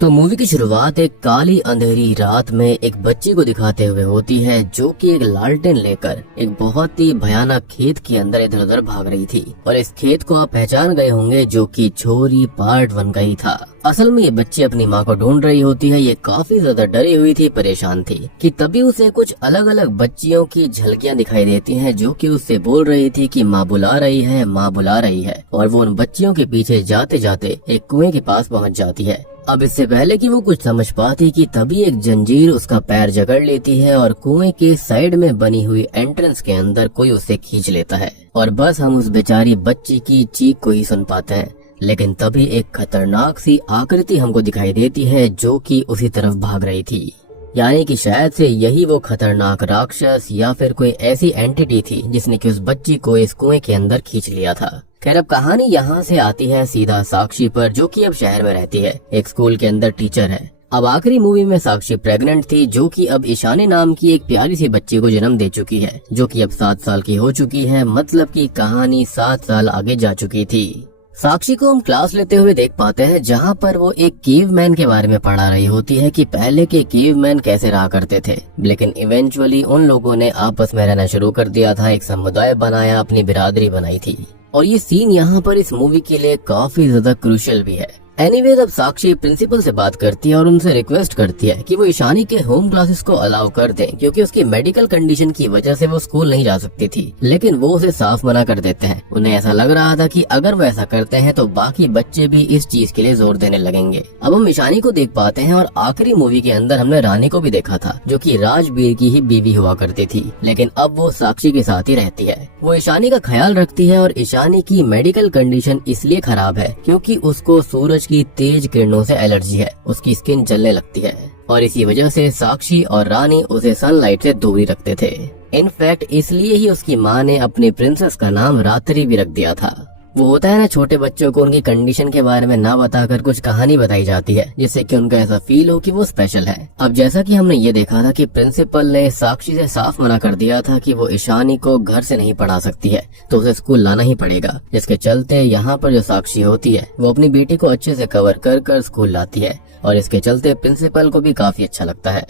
तो मूवी की शुरुआत एक काली अंधेरी रात में एक बच्ची को दिखाते हुए होती है जो कि एक लालटेन लेकर एक बहुत ही भयानक खेत के अंदर इधर उधर भाग रही थी। और इस खेत को आप पहचान गए होंगे जो कि छोरी पार्ट 1 का ही था। असल में ये बच्ची अपनी माँ को ढूंढ रही होती है। ये काफी ज्यादा डरी हुई थी, परेशान थी कि तभी उसे कुछ अलग अलग बच्चियों की झलकियां दिखाई देती हैं जो कि उससे बोल रही थी कि माँ बुला रही है, माँ बुला रही है। और वो उन बच्चियों के पीछे जाते जाते एक कुएं के पास पहुँच जाती है। अब इससे पहले कि वो कुछ समझ पाती कि तभी एक जंजीर उसका पैर जकड़ लेती है और कुएं के साइड में बनी हुई एंट्रेंस के अंदर कोई उसे खींच लेता है। और बस हम उस बेचारी बच्ची की चीख को ही सुन पाते हैं। लेकिन तभी एक खतरनाक सी आकृति हमको दिखाई देती है जो कि उसी तरफ भाग रही थी। यानी कि शायद से यही वो खतरनाक राक्षस या फिर कोई ऐसी एंटिटी थी जिसने कि उस बच्ची को इस कुएं के अंदर खींच लिया था। खैर अब कहानी यहाँ से आती है सीधा साक्षी पर, जो कि अब शहर में रहती है, एक स्कूल के अंदर टीचर है। अब आखिरी मूवी में साक्षी प्रेग्नेंट थी जो कि अब ईशानी नाम की एक प्यारी सी बच्ची को जन्म दे चुकी है जो कि अब 7 साल की हो चुकी है। मतलब कि कहानी 7 साल आगे जा चुकी थी। साक्षी को हम क्लास लेते हुए देख पाते हैं जहाँ पर वो एक केवमैन के बारे में पढ़ा रही होती है कि पहले के केवमैन कैसे रहा करते थे। लेकिन इवेंचुअली उन लोगों ने आपस में रहना शुरू कर दिया था, एक समुदाय बनाया, अपनी बिरादरी बनाई थी। और ये सीन यहाँ पर इस मूवी के लिए काफी ज्यादा क्रूशियल भी है। एनीवेज अब साक्षी प्रिंसिपल से बात करती है और उनसे रिक्वेस्ट करती है कि वो ईशानी के होम क्लासेस को अलाउ कर दें क्योंकि उसकी मेडिकल कंडीशन की वजह से वो स्कूल नहीं जा सकती थी। लेकिन वो उसे साफ मना कर देते हैं। उन्हें ऐसा लग रहा था कि अगर वो ऐसा करते हैं तो बाकी बच्चे भी इस चीज के लिए जोर देने लगेंगे। अब हम ईशानी को देख पाते हैं और आखिरी मूवी के अंदर हमने रानी को भी देखा था जो कि राजवीर की ही बीवी हुआ करती थी। लेकिन अब वो साक्षी के साथ ही रहती है। वो ईशानी का ख्याल रखती है और ईशानी की मेडिकल कंडीशन इसलिए खराब है क्योंकि उसको सूरज की तेज किरणों से एलर्जी है, उसकी स्किन जलने लगती है और इसी वजह से साक्षी और रानी उसे सनलाइट से दूरी रखते थे। इनफैक्ट इसलिए ही उसकी माँ ने अपनी प्रिंसेस का नाम रात्रि भी रख दिया था। वो होता है ना, छोटे बच्चों को उनकी कंडीशन के बारे में ना बताकर कुछ कहानी बताई जाती है जिससे कि उनका ऐसा फील हो कि वो स्पेशल है। अब जैसा कि हमने ये देखा था कि प्रिंसिपल ने साक्षी से साफ मना कर दिया था कि वो ईशानी को घर से नहीं पढ़ा सकती है तो उसे स्कूल लाना ही पड़ेगा। जिसके चलते यहाँ पर जो साक्षी होती है वो अपनी बेटी को अच्छे से कवर कर स्कूल लाती है और इसके चलते प्रिंसिपल को भी काफी अच्छा लगता है।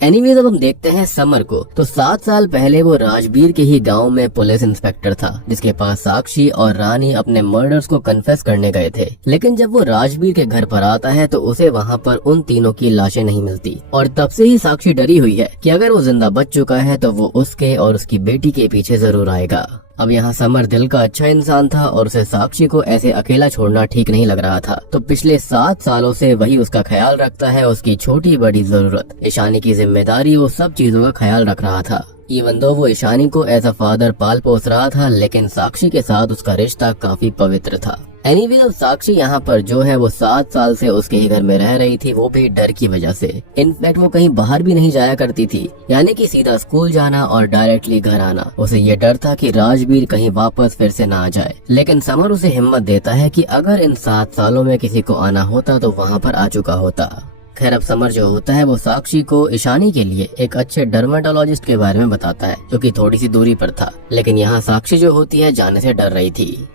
एनीवेज अब हम देखते हैं समर को। तो 7 साल पहले वो राजवीर के ही गांव में पुलिस इंस्पेक्टर था जिसके पास साक्षी और रानी अपने मर्डर्स को कन्फेस करने गए थे। लेकिन जब वो राजवीर के घर पर आता है तो उसे वहां पर उन तीनों की लाशें नहीं मिलती और तब से ही साक्षी डरी हुई है कि अगर वो जिंदा बच चुका है तो वो उसके और उसकी बेटी के पीछे जरूर आएगा। अब यहाँ समर दिल का अच्छा इंसान था और उसे साक्षी को ऐसे अकेला छोड़ना ठीक नहीं लग रहा था। तो पिछले 7 सालों से वही उसका ख्याल रखता है, उसकी छोटी बड़ी जरूरत, ईशानी की जिम्मेदारी, वो सब चीजों का ख्याल रख रहा था। इवन दो वो ईशानी को एज अ फादर पाल पोस रहा था लेकिन साक्षी के साथ उसका रिश्ता काफी पवित्र था। एनीवेज अब साक्षी यहाँ पर जो है वो 7 साल से उसके ही घर में रह रही थी, वो भी डर की वजह से। इनफैक्ट वो कहीं बाहर भी नहीं जाया करती थी, यानी कि सीधा स्कूल जाना और डायरेक्टली घर आना। उसे ये डर था कि राजवीर कहीं वापस फिर से ना आ जाए। लेकिन समर उसे हिम्मत देता है कि अगर इन 7 सालों में किसी को आना होता तो वहाँ पर आ चुका होता। खैर अब समर जो होता है वो साक्षी को ईशानी के लिए एक अच्छे डर्मेटोलॉजिस्ट के बारे में बताता है जो कि थोड़ी सी दूरी पर था। लेकिन यहाँ साक्षी जो होती है जाने से डर रही थी।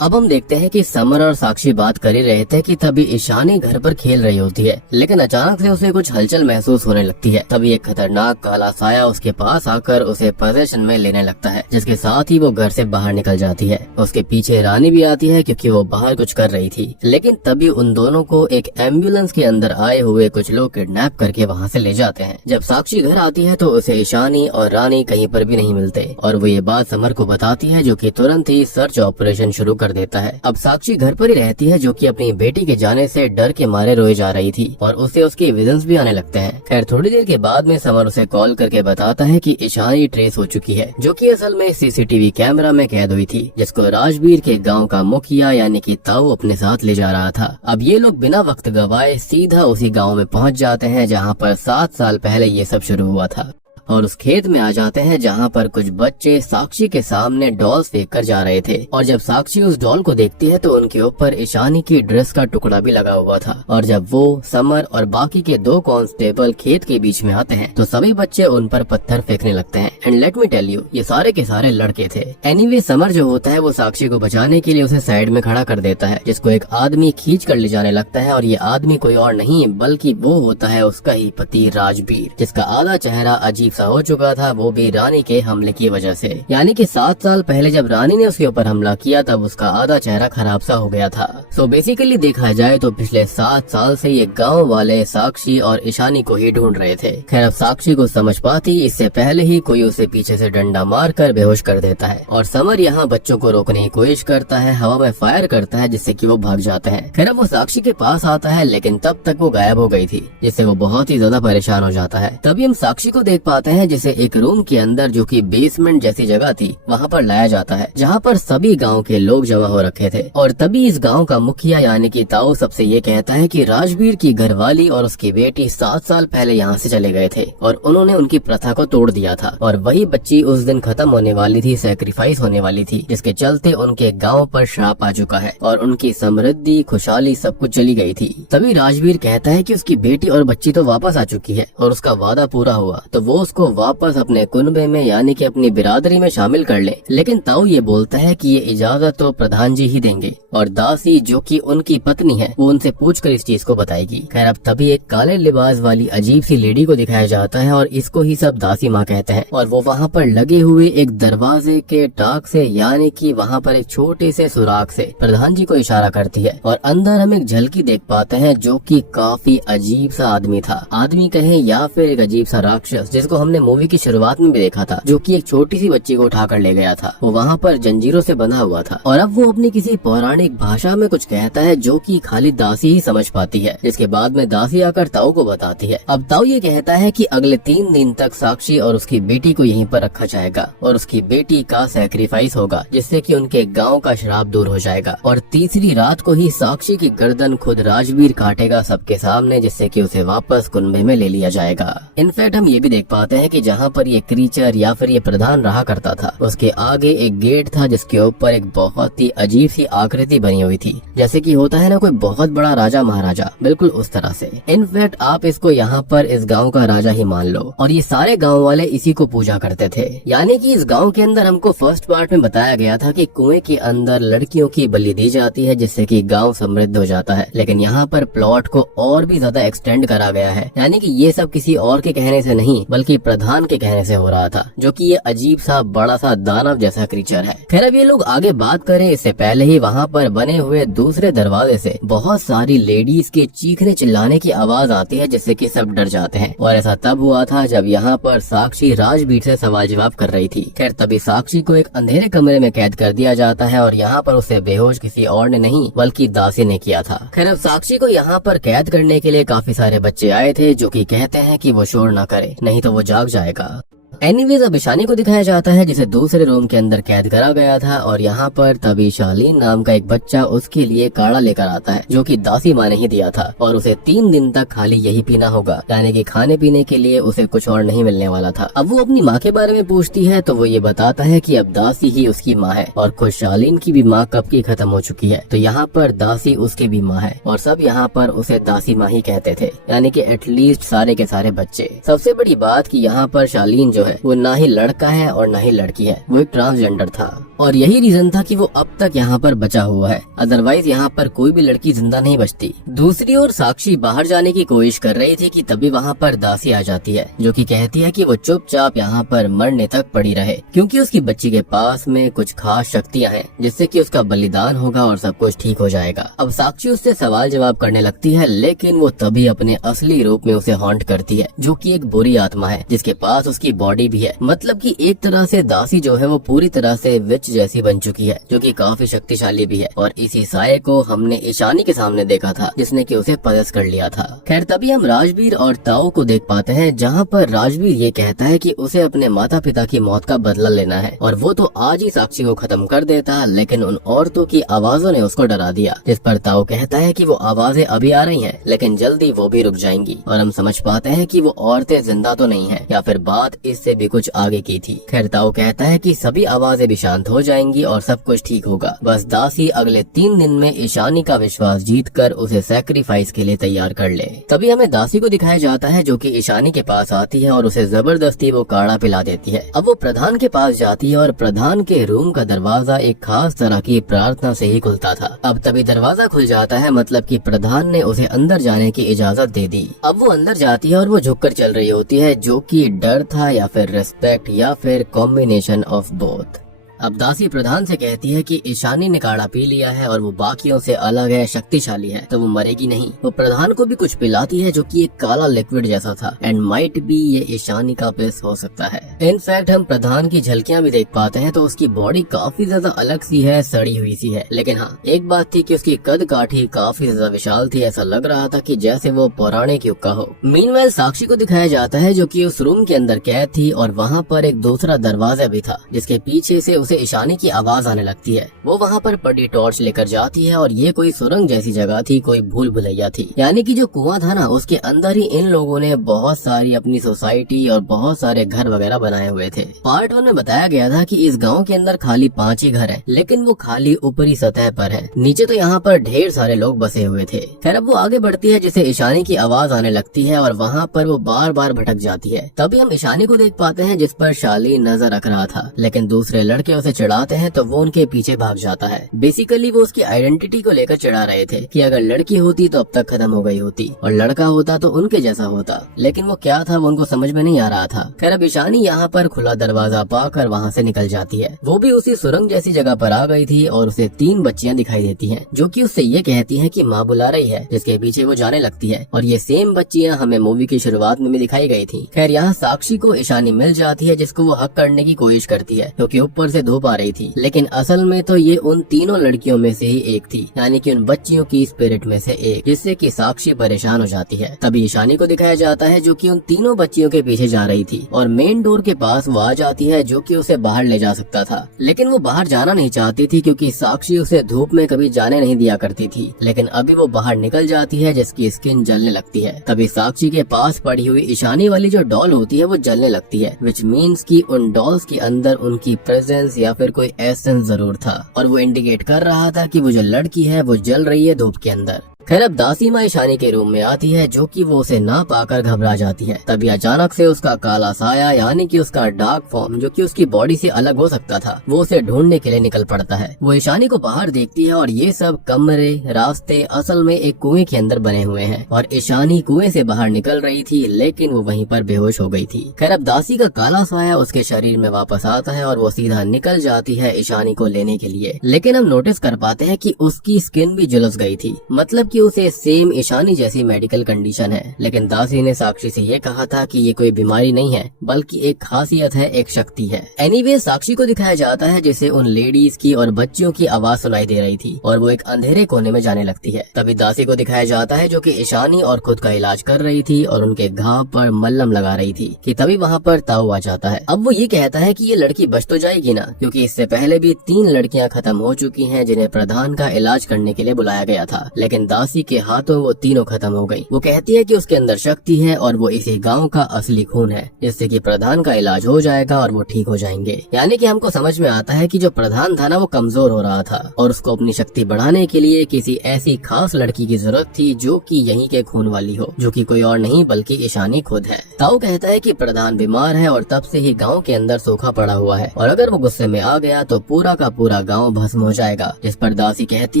अब हम देखते हैं कि समर और साक्षी बात कर ही रहे थे कि तभी ईशानी घर पर खेल रही होती है लेकिन अचानक से उसे कुछ हलचल महसूस होने लगती है। तभी एक खतरनाक काला साया उसके पास आकर उसे पोजीशन में लेने लगता है जिसके साथ ही वो घर से बाहर निकल जाती है। उसके पीछे रानी भी आती है क्योंकि वो बाहर कुछ कर रही थी। लेकिन तभी उन दोनों को एक एम्बुलेंस के अंदर आए हुए कुछ लोग किडनैप करके वहाँ से ले जाते हैं। जब साक्षी घर आती है तो उसे ईशानी और रानी कहीं पर भी नहीं मिलते और वो ये बात समर को बताती है जो कि तुरंत ही सर्च ऑपरेशन शुरू कर देता है। अब साक्षी घर पर ही रहती है जो कि अपनी बेटी के जाने से डर के मारे रोए जा रही थी और उसे उसके विजन्स भी आने लगते हैं। खैर थोड़ी देर के बाद में समर उसे कॉल करके बताता है कि ईशानी ट्रेस हो चुकी है जो कि असल में सीसीटीवी कैमरा में कैद हुई थी जिसको राजवीर के गाँव का मुखिया यानी कि ताऊ अपने साथ ले जा रहा था। अब ये लोग बिना वक्त गवाए सीधा उसी गाँव में पहुँच जाते हैं जहाँ पर 7 साल पहले ये सब शुरू हुआ था। और उस खेत में आ जाते हैं जहाँ पर कुछ बच्चे साक्षी के सामने डॉल्स फेंक कर जा रहे थे। और जब साक्षी उस डॉल को देखती है तो उनके ऊपर ईशानी की ड्रेस का टुकड़ा भी लगा हुआ था। और जब वो, समर और बाकी के 2 कांस्टेबल खेत के बीच में आते हैं तो सभी बच्चे उन पर पत्थर फेंकने लगते हैं। And let me tell you, ये सारे के सारे लड़के थे। एनीवे, समर जो होता है वो साक्षी को बचाने के लिए उसे साइड में खड़ा कर देता है, जिसको एक आदमी खींच कर ले जाने लगता है। और ये आदमी कोई और नहीं बल्कि वो होता है उसका ही पति राजवीर, जिसका आधा चेहरा अजीब सा हो चुका था, वो भी रानी के हमले की वजह से। यानी कि 7 साल पहले जब रानी ने उसके ऊपर हमला किया तब उसका आधा चेहरा खराब सा हो गया था। सो बेसिकली देखा जाए तो पिछले 7 साल से ये गाँव वाले साक्षी और ईशानी को ही ढूंढ रहे थे। खैर, अब साक्षी को समझ पाती इससे पहले ही कोई उसे पीछे से डंडा मार कर बेहोश कर देता है। और समर यहाँ बच्चों को रोकने की कोशिश करता है, हवा में फायर करता है जिससे कि वो भाग जाते हैं। खैर, अब वो साक्षी के पास आता है लेकिन तब तक वो गायब हो गई थी, जिससे वो बहुत ही ज्यादा परेशान हो जाता है। तभी हम साक्षी को देख पाते हैं जिसे एक रूम के अंदर, जो कि बेसमेंट जैसी जगह थी, वहाँ पर लाया जाता है जहाँ पर सभी गाँव के लोग जमा हो रखे थे। और तभी इस गाँव का मुखिया यानी कि ताऊ सबसे ये कहता है कि राजवीर की घरवाली और उसकी बेटी 7 साल पहले यहाँ से चले गए थे और उन्होंने उनकी प्रथा को तोड़ दिया था। और वही बच्ची उस दिन खत्म होने वाली थी, सैक्रिफाइस होने वाली थी, जिसके चलते उनके गांव पर श्राप आ चुका है और उनकी समृद्धि, खुशहाली सब कुछ चली गई थी। तभी राजवीर कहता है कि उसकी बेटी और बच्ची तो वापस आ चुकी है और उसका वादा पूरा हुआ तो वो उसको वापस अपने कुनबे में यानी कि अपनी बिरादरी में शामिल कर ले। लेकिन ताऊ ये बोलता है कि ये इजाजत तो प्रधान जी ही देंगे और दासी जो कि उनकी पत्नी है वो उनसे पूछकर इस चीज को बताएगी। खैर, अब तभी एक काले लिबास वाली अजीब सी लेडी को दिखाया जाता है और इसको ही सब दासी माँ कहते हैं। और वो वहाँ पर लगे हुए एक दरवाजे के टाक से यानी कि वहाँ पर एक छोटे से सुराख से प्रधान जी को इशारा करती है और अंदर हम एक झलकी देख पाते हैं जो कि काफी अजीब सा आदमी था। आदमी कहे या फिर एक अजीब सा राक्षस, जिसको हमने मूवी की शुरुआत में भी देखा था, जो कि एक छोटी सी बच्ची को उठा कर ले गया था। वो वहाँ पर जंजीरों से बंधा हुआ था और अब वो अपनी किसी पौराणिक भाषा में कुछ कहता है जो कि खाली दासी ही समझ पाती है। जिसके बाद में दासी आकर ताऊ को बताती है। अब ताऊ ये कहता है कि अगले 3 दिन तक साक्षी और उसकी बेटी को यहीं पर रखा जाएगा और उसकी बेटी का सैक्रिफाइस होगा जिससे कि उनके गांव का श्राप दूर हो जाएगा। और तीसरी रात को ही साक्षी की गर्दन खुद राजवीर काटेगा सबके सामने, जिससे कि उसे वापस कुनबे में ले लिया जाएगा। इनफैक्ट हम ये भी देख पाते हैं कि जहाँ पर ये क्रीचर या फिर ये प्रधान रहा करता था उसके आगे एक गेट था जिसके ऊपर एक बहुत ही अजीब सी आकृति बनी हुई थी, जैसे कि होता है ना कोई बहुत बड़ा राजा महाराजा, बिल्कुल उस तरह से। इनफैक्ट आप इसको यहाँ पर इस गाँव का राजा ही मान लो। और ये सारे गाँव वाले इसी को पूजा करते थे। यानी कि इस गांव के अंदर हमको फर्स्ट पार्ट में बताया गया था कि कुएं के अंदर लड़कियों की बलि दी जाती है जिससे कि गांव समृद्ध हो जाता है। लेकिन यहाँ पर प्लॉट को और भी ज्यादा एक्सटेंड करा गया है, यानी कि ये सब किसी और के कहने से नहीं बल्कि प्रधान के कहने से हो रहा था, जो कि ये अजीब सा बड़ा सा दानव जैसा क्रीचर है। खैर, अब ये लोग आगे बात करें इससे पहले ही वहाँ पर बने हुए दूसरे दरवाजे से बहुत सारी लेडीज के चीखने चिल्लाने की आवाज आती है जिससे कि सब डर जाते हैं। और ऐसा तब हुआ था जब यहाँ पर साक्षी राजवीर से सवाल जवाब कर रही थी। खैर, तभी साक्षी को एक अंधेरे कमरे में कैद कर दिया जाता है और यहाँ पर उसे बेहोश किसी और ने नहीं बल्कि दासी ने किया था। खैर, अब साक्षी को यहाँ पर कैद करने के लिए काफी सारे बच्चे आए थे जो कि कहते हैं कि वो शोर ना करे नहीं तो वो जाग जाएगा। एनीवेज, अब ईशानी को दिखाया जाता है जिसे दूसरे रूम के अंदर कैद करा गया था और यहाँ पर तभी शालीन नाम का एक बच्चा उसके लिए काढ़ा लेकर आता है जो कि दासी माँ ने ही दिया था और उसे 3 दिन तक खाली यही पीना होगा, यानी कि खाने पीने के लिए उसे कुछ और नहीं मिलने वाला था। अब वो अपनी माँ के बारे में पूछती है तो वो ये बताता है कि अब दासी ही उसकी माँ है और खुद शालीन की भी माँ कब की खत्म हो चुकी है, तो यहाँ पर दासी उसकी भी माँ है और सब यहाँ पर उसे दासी माँ ही कहते थे, यानी कि एटलीस्ट सारे के सारे बच्चे। सबसे बड़ी बात कि यहाँ पर शालीन जो है वो ना ही लड़का है और ना ही लड़की है, वो एक ट्रांसजेंडर था और यही रीजन था कि वो अब तक यहाँ पर बचा हुआ है। अदरवाइज यहाँ पर कोई भी लड़की जिंदा नहीं बचती। दूसरी ओर साक्षी बाहर जाने की कोशिश कर रही थी कि तभी वहाँ पर दासी आ जाती है जो कि कहती है कि वो चुपचाप यहाँ पर मरने तक पड़ी रहे क्योंकि उसकी बच्ची के पास में कुछ खास शक्तियाँ हैं जिससे कि उसका बलिदान होगा और सब कुछ ठीक हो जाएगा। अब साक्षी उससे सवाल जवाब करने लगती है लेकिन वो तभी अपने असली रूप में उसे हॉन्ट करती है जो कि एक बुरी आत्मा है जिसके पास उसकी बॉडी बॉडी भी है। मतलब कि एक तरह से दासी जो है वो पूरी तरह से विच जैसी बन चुकी है, जो कि काफी शक्तिशाली भी है। और इसी साये को हमने ईशानी के सामने देखा था, जिसने कि उसे पजस कर लिया था। खैर तभी हम राजवीर और ताओ को देख पाते हैं, जहाँ पर राजवीर ये कहता है कि उसे अपने माता पिता की मौत का बदला लेना है और वो तो आज ही साक्षी को खत्म कर देता, लेकिन उन औरतों की आवाजों ने उसको डरा दिया। जिस पर ताओ कहता है कि वो आवाजें अभी आ रही हैं, लेकिन जल्दी वो भी रुक जाएंगी। और हम समझ पाते हैं कि वो औरतें जिंदा तो नहीं है, या फिर बात इससे भी कुछ आगे की थी। खैर ताओ कहता है कि सभी आवाजें भी शांत हो जाएंगी और सब कुछ ठीक होगा। बस दासी अगले 3 दिन में ईशानी का विश्वास जीतकर उसे सैक्रिफाइस के लिए तैयार कर ले। तभी हमें दासी को दिखाया जाता है, जो कि ईशानी के पास आती है और उसे जबरदस्ती वो काढ़ा पिला देती है। अब वो प्रधान के पास जाती है और प्रधान के रूम का दरवाजा एक खास तरह की प्रार्थना से ही खुलता था। अब तभी दरवाजा खुल जाता है, मतलब कि प्रधान ने उसे अंदर जाने की इजाजत दे दी। अब वो अंदर जाती है और वो झुककर चल रही होती है, जो कि डर था या फिर रिस्पेक्ट या फिर कॉम्बिनेशन ऑफ बोथ। अब दासी प्रधान से कहती है कि ईशानी ने काढ़ा पी लिया है और वो बाकियों से अलग है, शक्तिशाली है, तो वो मरेगी नहीं। वो प्रधान को भी कुछ पिलाती है, जो कि एक काला लिक्विड जैसा था, एंड माइट बी ये ईशानी का पिस हो सकता है। इनफैक्ट हम प्रधान की झलकियां भी देख पाते हैं, तो उसकी बॉडी काफी ज्यादा अलग सी है, सड़ी हुई सी है। लेकिन हाँ, एक बात थी कि उसकी कद काठी काफी ज्यादा विशाल थी। ऐसा लग रहा था कि जैसे वो पौराणिक युग का हो। मीनवाइल साक्षी को दिखाया जाता है, जो कि उस रूम के अंदर कैद थी और वहाँ पर एक दूसरा दरवाजा भी था, जिसके पीछे से उसे ईशानी की आवाज आने लगती है। वो वहाँ पर बड़ी टॉर्च लेकर जाती है और ये कोई सुरंग जैसी जगह थी, कोई भूल भुलैया थी। यानी कि जो कुआं था ना, उसके अंदर ही इन लोगों ने बहुत सारी अपनी सोसाइटी और बहुत सारे घर वगैरह बनाए हुए थे। पार्ट 1 में बताया गया था कि इस गाँव के अंदर खाली 5 ही घर है, लेकिन वो खाली ऊपरी सतह पर है, नीचे तो यहाँ पर ढेर सारे लोग बसे हुए थे। खैर अब वो आगे बढ़ती है, जिसे ईशानी की आवाज आने लगती है और वहाँ पर वो बार बार भटक जाती है। तभी हम ईशानी को देख पाते हैं, जिस पर शाली नजर रख रहा था, लेकिन दूसरे लड़के उसे चिढ़ाते हैं तो वो उनके पीछे भाग जाता है। बेसिकली वो उसकी आइडेंटिटी को लेकर चिढ़ा रहे थे कि अगर लड़की होती तो अब तक खत्म हो गई होती और लड़का होता तो उनके जैसा होता, लेकिन वो क्या था वो उनको समझ में नहीं आ रहा था। खैर अब ईशानी यहाँ पर खुला दरवाजा पाकर वहाँ से निकल जाती है। वो भी उसी सुरंग जैसी जगह पर आ गई थी और उसे 3 बच्चियां दिखाई देती हैं, जो कि उससे ये कहती हैं कि माँ बुला रही है, जिसके पीछे वो जाने लगती है। और ये सेम बच्चियां हमें मूवी की शुरुआत में भी दिखाई गई थी। खैर यहाँ साक्षी को ईशानी मिल जाती है, जिसको वो हक करने की कोशिश करती है, क्योंकि ऊपर से धूप आ रही थी। लेकिन असल में तो ये उन तीनों लड़कियों में से ही एक थी, यानी कि उन बच्चियों की स्पिरिट में से एक, जिससे कि साक्षी परेशान हो जाती है। तभी ईशानी को दिखाया जाता है, जो कि उन तीनों बच्चियों के पीछे जा रही थी और मेन डोर के पास वो आ जाती है, जो कि उसे बाहर ले जा सकता था। लेकिन वो बाहर जाना नहीं चाहती थी, क्योंकि साक्षी उसे धूप में कभी जाने नहीं दिया करती थी। लेकिन अभी वो बाहर निकल जाती है, जिसकी स्किन जलने लगती है। तभी साक्षी के पास पड़ी हुई ईशानी वाली जो डॉल होती है वो जलने लगती है, विच मीन्स कि उन डॉल्स के अंदर उनकी प्रेजेंस या फिर कोई एसेंस जरूर था, और वो इंडिकेट कर रहा था कि वो जो लड़की है वो जल रही है धूप के अंदर। खैर अब दासी माँ ईशानी के रूम में आती है, जो कि वो उसे ना पाकर घबरा जाती है। तभी अचानक से उसका काला साया, यानी कि उसका डार्क फॉर्म, जो कि उसकी बॉडी से अलग हो सकता था, वो उसे ढूंढने के लिए निकल पड़ता है। वो ईशानी को बाहर देखती है और ये सब कमरे, रास्ते असल में एक कुएं के अंदर बने हुए हैं, और ईशानी कुएं से बाहर निकल रही थी, लेकिन वो वहीं पर बेहोश हो गई थी। खैर अब दासी का काला साया उसके शरीर में वापस आता है और वो सीधा निकल जाती है ईशानी को लेने के लिए। लेकिन हम नोटिस कर पाते हैं कि उसकी स्किन भी झुलस गई थी, मतलब कि उसे सेम ईशानी जैसी मेडिकल कंडीशन है। लेकिन दासी ने साक्षी से ये कहा था कि ये कोई बीमारी नहीं है, बल्कि एक खासियत है, एक शक्ति है। एनीवे साक्षी को दिखाया जाता है, जिसे उन लेडीज की और बच्चियों की आवाज सुनाई दे रही थी और वो एक अंधेरे कोने में जाने लगती है। तभी दासी को दिखाया जाता है, जो कि ईशानी और खुद का इलाज कर रही थी और उनके घाव पर मल्लम लगा रही थी, कि तभी वहाँ पर ताऊ आ जाता है। अब वो ये कहता है कि ये लड़की बच तो जाएगी ना, क्योंकि इससे पहले भी 3 लड़कियां खत्म हो चुकी हैं, जिन्हें प्रधान का इलाज करने के लिए बुलाया गया था। लेकिन दासी के हाथों वो तीनों खत्म हो गई। वो कहती है कि उसके अंदर शक्ति है और वो इसी गांव का असली खून है, जिससे कि प्रधान का इलाज हो जाएगा और वो ठीक हो जाएंगे। यानी कि हमको समझ में आता है कि जो प्रधान था ना, वो कमजोर हो रहा था और उसको अपनी शक्ति बढ़ाने के लिए किसी ऐसी खास लड़की की जरूरत थी, जो कि यहीं के खून वाली हो, जो कि कोई और नहीं बल्कि ईशानी खुद है। ताऊ कहता है कि प्रधान बीमार है और तब से ही गाँव के अंदर सूखा पड़ा हुआ है, और अगर वो गुस्से में आ गया तो पूरा का पूरा गाँव भस्म हो जाएगा। जिस पर दासी कहती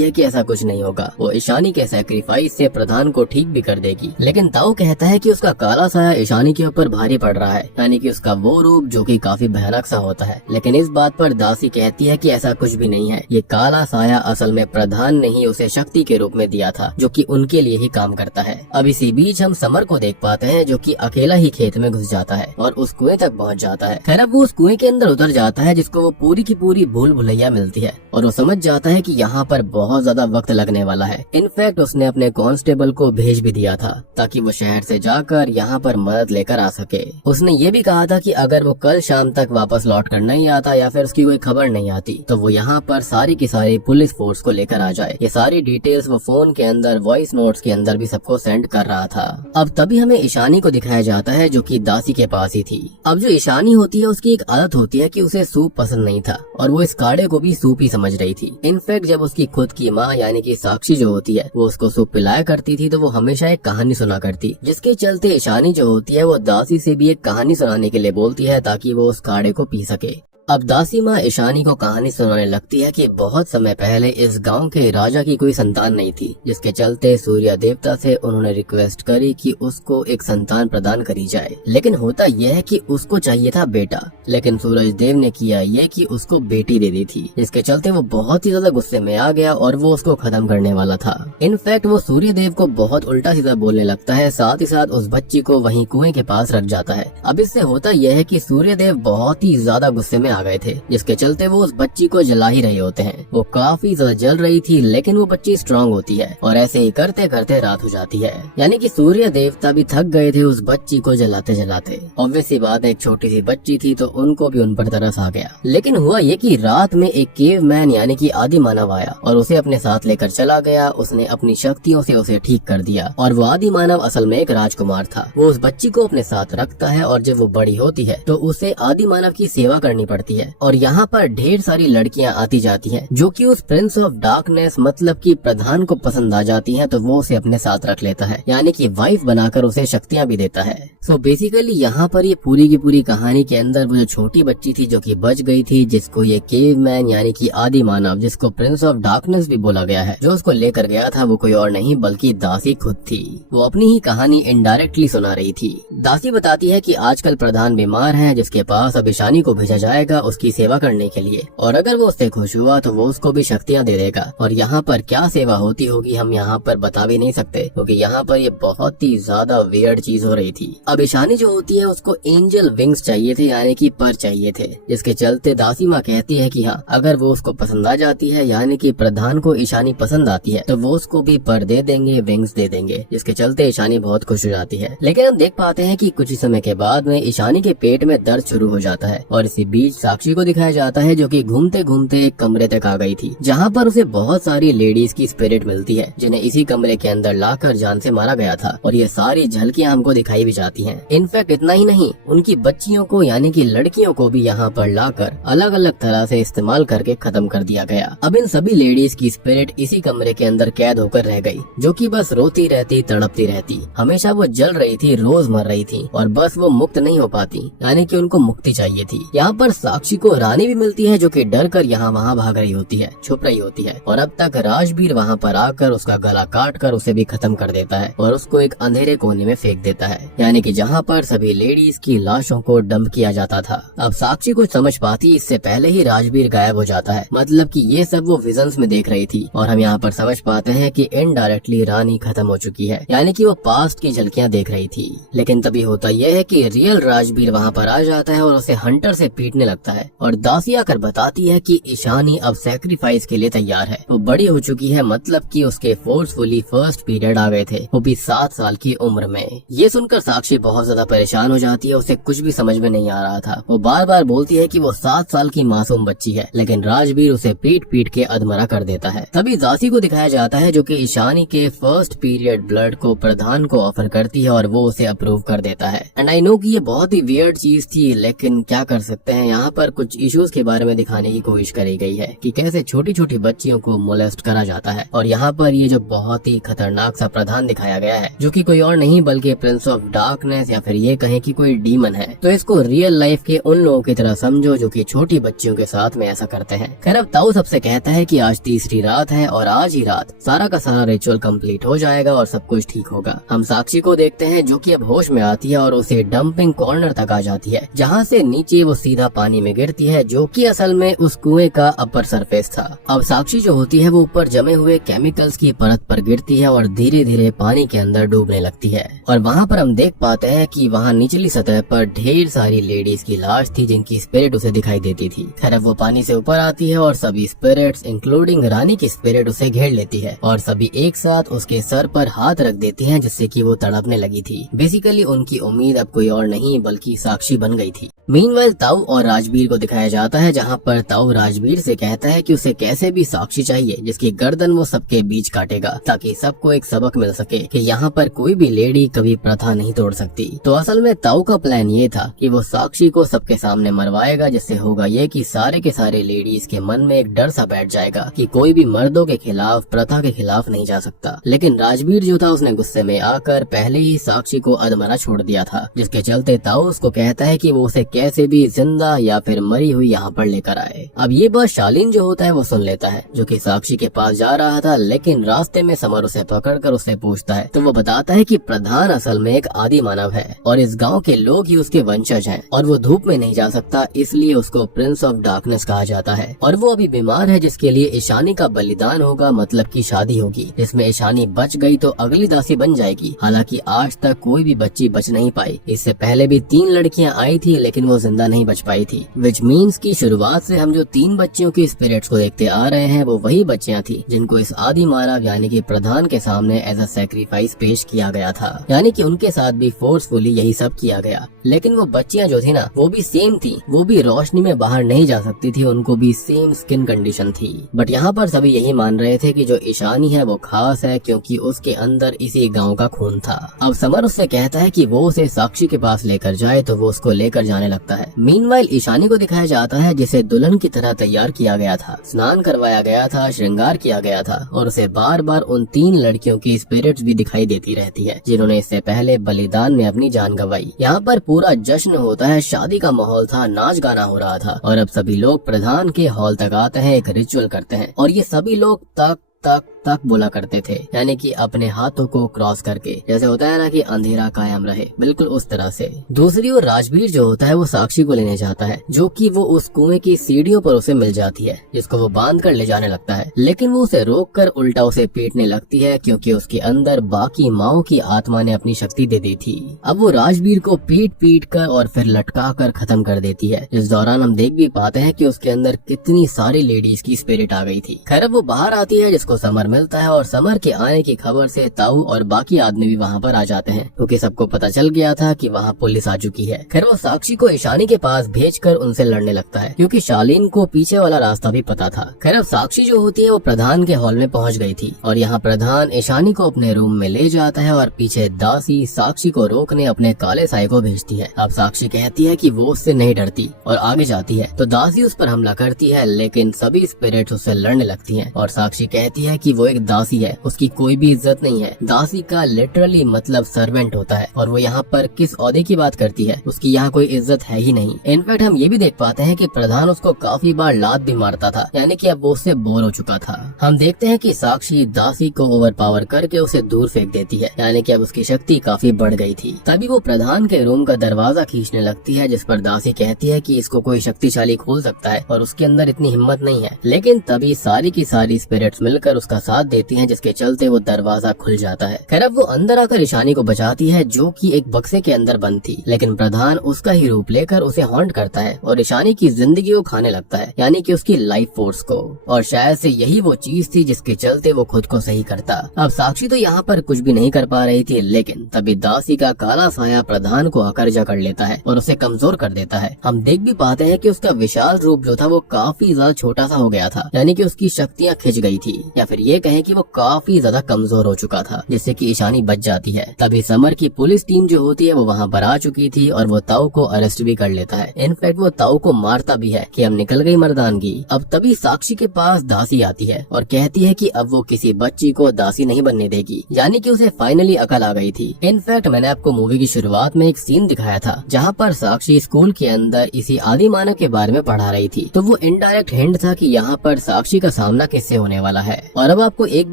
है कि ऐसा कुछ नहीं होगा, वो ईशानी के सेक्रीफाइस से प्रधान को ठीक भी कर देगी। लेकिन ताऊ कहता है कि उसका काला साया ईशानी के ऊपर भारी पड़ रहा है, यानी कि उसका वो रूप जो कि काफी भयानक सा होता है। लेकिन इस बात पर दासी कहती है कि ऐसा कुछ भी नहीं है, ये काला साया असल में प्रधान ने ही उसे शक्ति के रूप में दिया था जो कि उनके लिए ही काम करता है। अब इसी बीच हम समर को देख पाते हैं जो कि अकेला ही खेत में घुस जाता है और उस कुएं तक पहुंच जाता है। खैर अब वो उस कुएं के अंदर उतर जाता है जिसको वो पूरी की पूरी भूल भुलैया मिलती है और वो समझ जाता है कि यहाँ पर बहुत ज्यादा वक्त लगने वाला है। इनफैक्ट उसने अपने कांस्टेबल को भेज भी दिया था ताकि वो शहर से जाकर यहाँ पर मदद लेकर आ सके। उसने ये भी कहा था कि अगर वो कल शाम तक वापस लौट कर नहीं आता या फिर उसकी कोई खबर नहीं आती तो वो यहाँ पर सारी की सारी पुलिस फोर्स को लेकर आ जाए। ये सारी डिटेल्स वो फोन के अंदर वॉइस नोट्स के अंदर भी सबको सेंड कर रहा था। अब तभी हमें ईशानी को दिखाया जाता है जो कि दासी के पास ही थी। अब जो ईशानी होती है उसकी एक आदत होती है कि उसे सूप पसंद नहीं था और वो इस काढ़े को भी सूप ही समझ रही थी। इनफैक्ट जब उसकी खुद की माँ यानी कि साक्षी जो होती है वो उसको सूप पिलाया करती थी तो वो हमेशा एक कहानी सुना करती, जिसके चलते ईशानी जो होती है वो दासी से भी एक कहानी सुनाने के लिए बोलती है ताकि वो उस काढ़े को पी सके। अब दासी माँ ईशानी को कहानी सुनाने लगती है कि बहुत समय पहले इस गांव के राजा की कोई संतान नहीं थी, जिसके चलते सूर्य देवता से उन्होंने रिक्वेस्ट करी कि उसको एक संतान प्रदान करी जाए। लेकिन होता यह है कि उसको चाहिए था बेटा, लेकिन सूरज देव ने किया ये कि उसको बेटी दे दी थी, जिसके चलते वो बहुत ही ज्यादा गुस्से में आ गया और वो उसको खत्म करने वाला था। इनफैक्ट वो सूर्य देव को बहुत उल्टा सीधा बोलने लगता है, साथ ही साथ उस बच्ची को वहीं कुएं के पास रख जाता है। अब इससे होता यह है कि सूर्य देव बहुत ही ज्यादा गुस्से में आ गए थे, जिसके चलते वो उस बच्ची को जला ही रहे होते हैं। वो काफी ज्यादा जल रही थी लेकिन वो बच्ची स्ट्रांग होती है और ऐसे ही करते करते रात हो जाती है, यानी कि सूर्य देवता भी थक गए थे उस बच्ची को जलाते जलाते। ऑब्वियस सी बात है, एक छोटी सी बच्ची थी तो उनको भी उन पर तरस आ गया। लेकिन हुआ ये कि रात में एक केव मैन यानी कि आदि मानव आया और उसे अपने साथ लेकर चला गया। उसने अपनी शक्तियों से उसे ठीक कर दिया और वो आदि मानव असल में एक राजकुमार था। वो उस बच्ची को अपने साथ रखता है और जब वो बड़ी होती है तो उसे आदि मानव की सेवा करनी पड़ती है और यहाँ पर ढेर सारी लड़कियाँ आती जाती हैं जो कि उस प्रिंस ऑफ डार्कनेस मतलब कि प्रधान को पसंद आ जाती हैं, तो वो उसे अपने साथ रख लेता है, यानी कि वाइफ बनाकर उसे शक्तियाँ भी देता है। सो बेसिकली यहाँ पर ये पूरी की पूरी कहानी के अंदर वो जो छोटी बच्ची थी जो कि बच गई थी, जिसको ये केव मैन यानी कि आदि मानव, जिसको प्रिंस ऑफ डार्कनेस भी बोला गया है, जो उसको लेकर गया था वो कोई और नहीं बल्कि दासी खुद थी। वो अपनी ही कहानी इनडायरेक्टली सुना रही थी। दासी बताती है कि आजकल प्रधान बीमार है, जिसके पास अब ईशानी को भेजा जाएगा उसकी सेवा करने के लिए, और अगर वो उससे खुश हुआ तो वो उसको भी शक्तियाँ दे देगा। और यहाँ पर क्या सेवा होती होगी हम यहाँ पर बता भी नहीं सकते, क्योंकि यहाँ पर ये बहुत ही ज्यादा वियर्ड चीज हो रही थी। अब ईशानी जो होती है उसको एंजल विंग्स चाहिए थे, यानी कि पर चाहिए थे, जिसके चलते दासी माँ कहती है कि हाँ, अगर वो उसको पसंद आ जाती है यानी कि प्रधान को ईशानी पसंद आती है तो वो उसको भी पर दे देंगे, विंग्स दे देंगे, जिसके चलते ईशानी बहुत खुश हो जाती है। लेकिन हम देख पाते हैं कि कुछ ही समय के बाद में ईशानी के पेट में दर्द शुरू हो जाता है और इसी बीच साक्षी को दिखाया जाता है जो कि घूमते घूमते एक कमरे तक आ गई थी, जहाँ पर उसे बहुत सारी लेडीज की स्पिरिट मिलती है जिन्हें इसी कमरे के अंदर लाकर जान से मारा गया था, और ये सारी झलकियाँ हमको दिखाई भी जाती हैं। इनफैक्ट इतना ही नहीं, उनकी बच्चियों को यानी कि लड़कियों को भी यहाँ पर लाकर अलग अलग तरह से इस्तेमाल करके खत्म कर दिया गया। अब इन सभी लेडीज की स्पिरिट इसी कमरे के अंदर कैद होकर रह गई, जो कि बस रोती रहती, तड़पती रहती। हमेशा वो जल रही थी, रोज मर रही थी और बस वो मुक्त नहीं हो पाती, यानी कि उनको मुक्ति चाहिए थी। यहाँ पर साक्षी को रानी भी मिलती है जो कि डर कर यहाँ वहाँ भाग रही होती है, छुप रही होती है, और अब तक राजवीर वहाँ पर आकर उसका गला काट कर उसे भी खत्म कर देता है और उसको एक अंधेरे कोने में फेंक देता है, यानी कि जहाँ पर सभी लेडीज की लाशों को डंप किया जाता था। अब साक्षी कुछ समझ पाती इससे पहले ही राजवीर गायब हो जाता है, मतलब कि ये सब वो विजन्स में देख रही थी, और हम यहाँ पर समझ पाते हैं कि इनडायरेक्टली रानी खत्म हो चुकी है, यानी कि वो पास्ट की झलकियाँ देख रही थी। लेकिन तभी होता यह है कि रियल राजवीर वहाँ पर आ जाता है और उसे हंटर से पीटने लगता है, और दासी आकर बताती है कि ईशानी अब सैक्रिफाइस के लिए तैयार है, वो बड़ी हो चुकी है, मतलब कि उसके फोर्सफुली फर्स्ट पीरियड आ गए थे, वो भी 7 साल की उम्र में। ये सुनकर साक्षी बहुत ज्यादा परेशान हो जाती है, उसे कुछ भी समझ में नहीं आ रहा था। वो बार बार बोलती है कि वो 7 साल की मासूम बच्ची है, लेकिन राजवीर उसे पीट पीट के अधमरा कर देता है। तभी दासी को दिखाया जाता है जो कि ईशानी के फर्स्ट पीरियड ब्लड को प्रधान को ऑफर करती है और वो उसे अप्रूव कर देता है। एंड आई नो कि ये बहुत ही वियर्ड चीज थी, लेकिन क्या कर सकते हैं, यहाँ यहाँ पर कुछ इश्यूज के बारे में दिखाने की कोशिश करी गई है कि कैसे छोटी छोटी बच्चियों को मोलेस्ट करा जाता है। और यहाँ पर ये जो बहुत ही खतरनाक सा प्रधान दिखाया गया है, जो कि कोई और नहीं बल्कि प्रिंस ऑफ डार्कनेस या फिर ये कहें कि कोई डीमन है, तो इसको रियल लाइफ के उन लोगों की तरह समझो जो कि छोटी बच्चियों के साथ में ऐसा करते हैं। खैर अब ताऊ सबसे कहता है कि आज तीसरी रात है और आज ही रात सारा का सारा रिचुअल कंप्लीट हो जाएगा और सब कुछ ठीक होगा। हम साक्षी को देखते हैं जो कि अब होश में आती है और उसे डंपिंग कॉर्नर तक आ जाती है, जहाँ से नीचे वो सीधा पानी में गिरती है, जो कि असल में उस कुएं का अपर सरफेस था। अब साक्षी जो होती है वो ऊपर जमे हुए केमिकल्स की परत पर गिरती है और धीरे धीरे पानी के अंदर डूबने लगती है। और वहाँ पर हम देख पाते हैं कि वहाँ निचली सतह पर ढेर सारी लेडीज की लाश थी जिनकी स्पिरिट उसे दिखाई देती थी। खैर अब वो पानी से ऊपर आती है और सभी स्पिरिट्स इंक्लूडिंग रानी की स्पिरिट उसे घेर लेती है और सभी एक साथ उसके सर पर हाथ रख देती हैं, जिससे कि वो तड़पने लगी थी। बेसिकली उनकी उम्मीद अब कोई और नहीं बल्कि साक्षी बन गई थी। मीनवाइल ताऊ और राजवीर को दिखाया जाता है, जहाँ पर ताऊ राजवीर से कहता है कि उसे कैसे भी साक्षी चाहिए जिसकी गर्दन वो सबके बीच काटेगा, ताकि सबको एक सबक मिल सके कि यहाँ पर कोई भी लेडी कभी प्रथा नहीं तोड़ सकती। तो असल में ताऊ का प्लान ये था कि वो साक्षी को सबके सामने मरवाएगा, जिससे होगा ये कि सारे के सारे लेडीज के मन में एक डर सा बैठ जाएगा कि कोई भी मर्दों के खिलाफ, प्रथा के खिलाफ नहीं जा सकता। लेकिन राजवीर जो था उसने गुस्से में आकर पहले ही साक्षी को अधमरा छोड़ दिया था, जिसके चलते ताऊ उसको कहता है कि वो उसे कैसे भी जिंदा या फिर मरी हुई यहाँ पर लेकर आए। अब ये बात शालीन जो होता है वो सुन लेता है, जो कि साक्षी के पास जा रहा था, लेकिन रास्ते में समर उसे पकड़कर उससे पूछता है तो वो बताता है कि प्रधान असल में एक आदि मानव है और इस गांव के लोग ही उसके वंशज हैं और वो धूप में नहीं जा सकता, इसलिए उसको प्रिंस ऑफ डार्कनेस कहा जाता है। और वो अभी बीमार है, जिसके लिए ईशानी का बलिदान होगा, मतलब की शादी होगी, जिसमें ईशानी बच गई तो अगली दासी बन जाएगी। हालांकि आज तक कोई भी बच्ची बच नहीं पाई। इससे पहले भी 3 लड़कियां आई थी लेकिन वो जिंदा नहीं बच पाई थी, विच मीन्स की शुरुआत से हम जो 3 बच्चियों की स्पिरिट्स को देखते आ रहे हैं वो वही बच्चियां थी जिनको इस आदि मानव यानी कि प्रधान के सामने एज अ सैक्रिफाइस पेश किया गया था। यानी कि उनके साथ भी फोर्सफुली यही सब किया गया। लेकिन वो बच्चियां जो थी ना वो भी सेम थी, वो भी रोशनी में बाहर नहीं जा सकती थी, उनको भी सेम स्किन कंडीशन थी। बट यहाँ पर सभी यही मान रहे थे कि जो ईशानी है वो खास है क्योंकि उसके अंदर इसी गाँव का खून था। अब समर उससे कहता है कि वो उसे साक्षी के पास लेकर जाए, तो वो उसको लेकर जाने लगता है। मीनवाइल ईशानी को दिखाया जाता है जिसे दुल्हन की तरह तैयार किया गया था, स्नान करवाया गया था, श्रृंगार किया गया था और उसे बार बार उन 3 लड़कियों की स्पिरिट्स भी दिखाई देती रहती है जिन्होंने इससे पहले बलिदान में अपनी जान गंवाई। यहाँ पर पूरा जश्न होता है, शादी का माहौल था, नाच गाना हो रहा था और अब सभी लोग प्रधान के हॉल तक आते हैं, एक रिचुअल करते हैं और ये सभी लोग तक तक तक बोला करते थे, यानी कि अपने हाथों को क्रॉस करके, जैसे होता है ना कि अंधेरा कायम रहे, बिल्कुल उस तरह से। दूसरी ओर राजवीर जो होता है वो साक्षी को लेने जाता है, जो कि वो उस कुएं की सीढ़ियों पर उसे मिल जाती है, जिसको वो बांध कर ले जाने लगता है। लेकिन वो उसे रोक कर उल्टा उसे पीटने लगती है क्योंकि उसके अंदर बाकी माओ की आत्मा ने अपनी शक्ति दे दी थी। अब वो राजवीर को पीट पीट कर और फिर लटका कर खत्म कर देती है। इस दौरान हम देख भी पाते हैं कि उसके अंदर कितनी सारी लेडीज की स्पिरिट आ गई थी। खैर वो बाहर आती है, जिसको समर मिलता है और समर के आने की खबर से ताऊ और बाकी आदमी भी वहाँ पर आ जाते हैं क्योंकि सबको पता चल गया था कि वहाँ पुलिस आ चुकी है। खैर वो साक्षी को ईशानी के पास भेजकर उनसे लड़ने लगता है क्योंकि शालीन को पीछे वाला रास्ता भी पता था। खैर अब साक्षी जो होती है वो प्रधान के हॉल में पहुँच गई थी और यहाँ प्रधान ईशानी को अपने रूम में ले जाता है और पीछे दासी साक्षी को रोकने अपने काले साई को भेजती है। अब साक्षी कहती है कि वो उससे नहीं डरती और आगे जाती है, तो दासी उस पर हमला करती है, लेकिन सभी स्पिरिट्स उससे लड़ने लगती हैं और साक्षी कहती है कि वो एक दासी है, उसकी कोई भी इज्जत नहीं है। दासी का लिटरली मतलब सर्वेंट होता है और वो यहाँ पर किस ओहदे की बात करती है, उसकी यहाँ कोई इज्जत है ही नहीं। इनफैक्ट हम ये भी देख पाते हैं कि प्रधान उसको काफी बार लात भी मारता था, यानी कि अब वो उससे बोर हो चुका था। हम देखते हैं कि साक्षी दासी को ओवर पावर करके उसे दूर फेंक देती है, यानी कि अब उसकी शक्ति काफी बढ़ गई थी। तभी वो प्रधान के रूम का दरवाजा खींचने लगती है, जिस पर दासी कहती है कि इसको कोई शक्तिशाली खोल सकता है और उसके अंदर इतनी हिम्मत नहीं है। लेकिन तभी सारी की सारी स्पिरिट्स मिलकर उसका साथ देती हैं, जिसके चलते वो दरवाजा खुल जाता है। खैर अब वो अंदर आकर ईशानी को बचाती है, जो कि एक बक्से के अंदर बंद थी, लेकिन प्रधान उसका ही रूप लेकर उसे हॉन्ट करता है और ईशानी की जिंदगी को खाने लगता है, यानी कि उसकी लाइफ फोर्स को। और शायद से यही वो चीज थी जिसके चलते वो खुद को सही करता। अब साक्षी तो यहाँ पर कुछ भी नहीं कर पा रही थी, लेकिन तभी दासी का काला साया प्रधान को आकर्षा कर लेता है और उसे कमजोर कर देता है। हम देख भी पाते हैं कि उसका विशाल रूप जो था वो काफी ज्यादा छोटा सा हो गया था, यानी कि उसकी शक्तियाँ खिंच गई थी। या फिर ये कहें कि वो काफी ज्यादा कमजोर हो चुका था, जिससे कि ईशानी बच जाती है। तभी समर की पुलिस टीम जो होती है वो वहाँ पर आ चुकी थी और वो ताऊ को अरेस्ट भी कर लेता है। इनफैक्ट वो ताऊ को मारता भी है कि अब निकल गई मर्दानगी। अब तभी साक्षी के पास दासी आती है और कहती है कि अब वो किसी बच्ची को दासी नहीं बनने देगी, यानी कि उसे फाइनली अकल आ गई थी। इनफैक्ट मैंने आपको मूवी की शुरुआत में एक सीन दिखाया था जहाँ पर साक्षी स्कूल के अंदर इसी आदि मानव के बारे में पढ़ा रही थी, तो वो इनडायरेक्ट हिंट था कि यहाँ पर साक्षी का सामना किससे होने वाला है। और अब आपको एक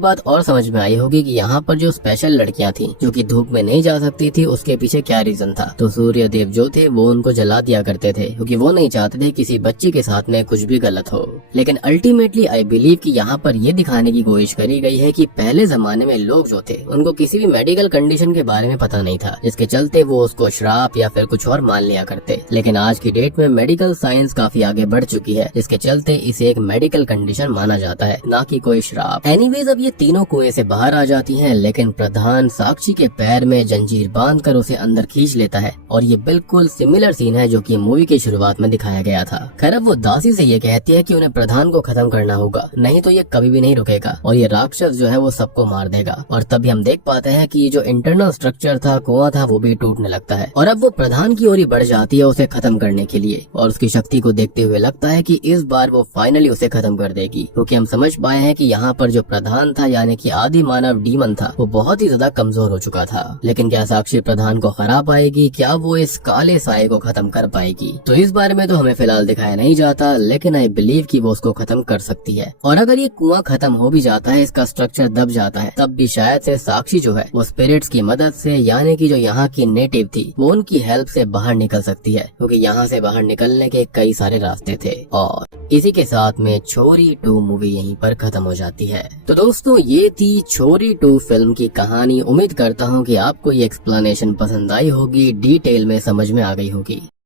बात और समझ में आई होगी कि यहाँ पर जो स्पेशल लड़कियाँ थी जो कि धूप में नहीं जा सकती थी, उसके पीछे क्या रीजन था। तो सूर्य देव जो थे वो उनको जला दिया करते थे क्योंकि वो नहीं चाहते थे किसी बच्ची के साथ में कुछ भी गलत हो। लेकिन अल्टीमेटली आई बिलीव कि यहाँ पर ये दिखाने की कोशिश करी गई है कि पहले जमाने में लोग जो थे उनको किसी भी मेडिकल कंडीशन के बारे में पता नहीं था, जिसके चलते वो उसको श्राप या फिर कुछ और मान लिया करते। लेकिन आज की डेट में मेडिकल साइंस काफी आगे बढ़ चुकी है, जिसके चलते इसे एक मेडिकल कंडीशन माना जाता है, ना कि कोई श्राप। एनीवेज अब ये तीनों कुएं से बाहर आ जाती हैं, लेकिन प्रधान साक्षी के पैर में जंजीर बांधकर उसे अंदर खींच लेता है और ये बिल्कुल सिमिलर सीन है जो कि मूवी की शुरुआत में दिखाया गया था। खैर अब वो दासी से ये कहती है कि उन्हें प्रधान को खत्म करना होगा, नहीं तो ये कभी भी नहीं रुकेगा और ये राक्षस जो है वो सबको मार देगा। और तभी हम देख पाते हैं कि जो इंटरनल स्ट्रक्चर था, कुआं था, वो भी टूटने लगता है और अब वो प्रधान की ओर ही बढ़ जाती है उसे खत्म करने के लिए। और उसकी शक्ति को देखते हुए लगता है कि इस बार वो फाइनली उसे खत्म कर देगी, क्योंकि हम समझ पाए हैं कि यहाँ पर जो प्रधान था यानी कि आदि मानव डीमन था, वो बहुत ही ज्यादा कमजोर हो चुका था। लेकिन क्या साक्षी प्रधान को हरा पाएगी? क्या वो इस काले साये को खत्म कर पाएगी? तो इस बारे में तो हमें फिलहाल दिखाया नहीं जाता, लेकिन आई बिलीव कि वो उसको खत्म कर सकती है। और अगर ये कुआं खत्म हो भी जाता है, इसका स्ट्रक्चर दब जाता है, तब भी शायद से साक्षी जो है वो स्पिरिट्स की मदद से, यानी कि जो यहाँ की नेटिव थी, वो उनकी हेल्प से बाहर निकल सकती है, क्योंकि यहाँ से बाहर निकलने के कई सारे रास्ते थे। और इसी के साथ में छोरी 2 मूवी यहीं पर खत्म हो जाती है। तो दोस्तों ये थी छोरी 2 फिल्म की कहानी। उम्मीद करता हूँ कि आपको ये एक्सप्लेनेशन पसंद आई होगी, डिटेल में समझ में आ गई होगी।